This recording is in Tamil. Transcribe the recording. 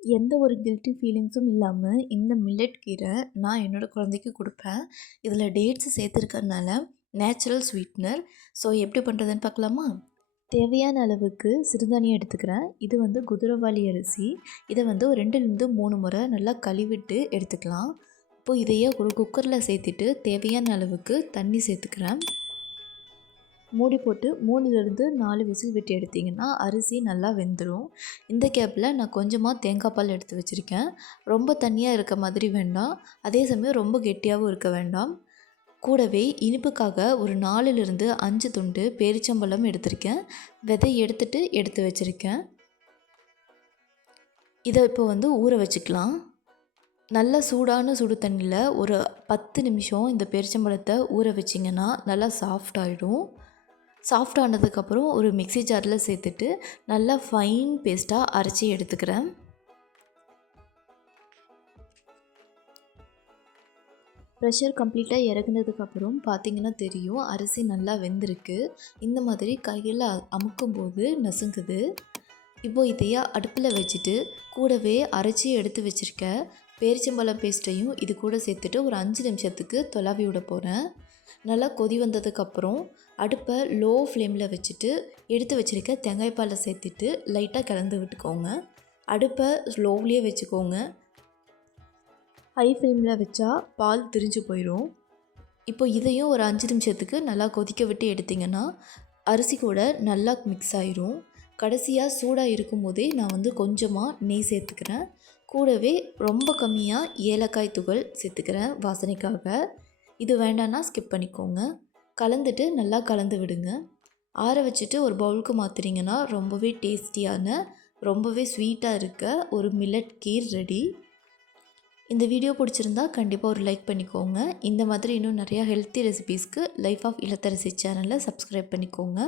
எந்த ஒரு கில்ட்டி ஃபீலிங்ஸும் இல்லாம இந்த மில்லட் கீரை நான் என்னோட குழந்தைக்கு குடுப்பேன். இதில டேட்ஸ் சேர்த்துருக்கறனால நேச்சுரல் ஸ்வீட்னர். ஸோ எப்படி பண்ணுறதுன்னு பார்க்கலாமா? தேவையான அளவுக்கு சிறுதானியம் எடுத்துக்கிறேன். இது வந்து குதிரைவாலி அரிசி. இதை வந்து ஒரு 2லேருந்து 3 முறை நல்லா கழுவிட்டு எடுத்துக்கலாம். இப்போது இதையே ஒரு குக்கரில் சேர்த்துட்டு தேவையான அளவுக்கு தண்ணி சேர்த்துக்கிறேன். மூடி போட்டு 3லேருந்து 4 விசில் விட்டு எடுத்திங்கன்னா அரிசி நல்லா வெந்துடும். இந்த கேப்பில் நான் கொஞ்சமாக தேங்காய் பால் எடுத்து வச்சுருக்கேன். ரொம்ப தண்ணியாக இருக்க மாதிரி வேண்டாம், அதே சமயம் ரொம்ப கெட்டியாகவும் இருக்க வேண்டாம். கூடவே இனிப்புக்காக ஒரு 4லேருந்து 5 துண்டு பேரிச்சம்பழம் எடுத்திருக்கேன். விதை எடுத்து வச்சுருக்கேன். இதை இப்போ வந்து ஊற வச்சுக்கலாம். நல்ல சூடான சுடு தண்ணியில் ஒரு 10 நிமிஷம் இந்த பேரிச்சம்பழத்தை ஊற வச்சிங்கன்னா நல்லா சாஃப்ட் ஆகிடும். சாஃப்ட் ஆனதுக்கப்புறம் ஒரு மிக்ஸி ஜாரில் சேர்த்துட்டு நல்லா ஃபைன் பேஸ்ட்டாக அரைச்சி எடுத்துக்கிறேன். ப்ரெஷர் கம்ப்ளீட்டாக இறக்குனதுக்கப்புறம் பார்த்திங்கன்னா தெரியும் அரிசி நல்லா வெந்திருக்கு. இந்த மாதிரி கையில் அமுக்கும்போது நசுங்குது. இப்போது இதையே அடுப்பில் வச்சுட்டு கூடவே அரைச்சி எடுத்து வச்சுருக்க பேரிச்சம்பழம் பேஸ்ட்டையும் இது கூட சேர்த்துட்டு ஒரு 5 நிமிஷத்துக்கு தொலாவி விட போகிறேன். நல்லா கொதி வந்ததுக்கப்புறம் அடுப்பை லோ ஃப்ளேமில் வச்சுட்டு எடுத்து வச்சுருக்க தேங்காய் பாலை சேர்த்துட்டு லைட்டாக கலந்து விட்டுக்கோங்க. அடுப்பை ஸ்லோவ்லேயே வச்சுக்கோங்க. ஹை ஃப்ளேமில் வச்சா பால் திரிஞ்சு போயிடும். இப்போ இதையும் ஒரு 5 நிமிஷத்துக்கு நல்லா கொதிக்க விட்டு எடுத்திங்கன்னா அரிசி கூட நல்லா மிக்ஸ் ஆயிரும். கடைசியாக சூடாக இருக்கும் போதே நான் வந்து கொஞ்சமாக நெய் சேர்த்துக்கிறேன். கூடவே ரொம்ப கம்மியாக ஏலக்காய் துகள் சேர்த்துக்கிறேன் வாசனைக்காக. இது வேண்டான்னா ஸ்கிப் பண்ணிக்கோங்க. கலந்துட்டு நல்லா கலந்து விடுங்க. ஆற வச்சுட்டு ஒரு பவுலுக்கு மாற்றுறீங்கன்னா ரொம்பவே டேஸ்டியான, ரொம்பவே ஸ்வீட்டாக இருக்க ஒரு மில்லட் கீர் ரெடி. இந்த வீடியோ பிடிச்சிருந்தா கண்டிப்பாக ஒரு லைக் பண்ணிக்கோங்க. இந்த மாதிரி இன்னும் நிறையா ஹெல்த்தி ரெசிபீஸ்க்கு லைஃப் ஆஃப் இல்லத்தரசி சேனலை சப்ஸ்கிரைப் பண்ணிக்கோங்க.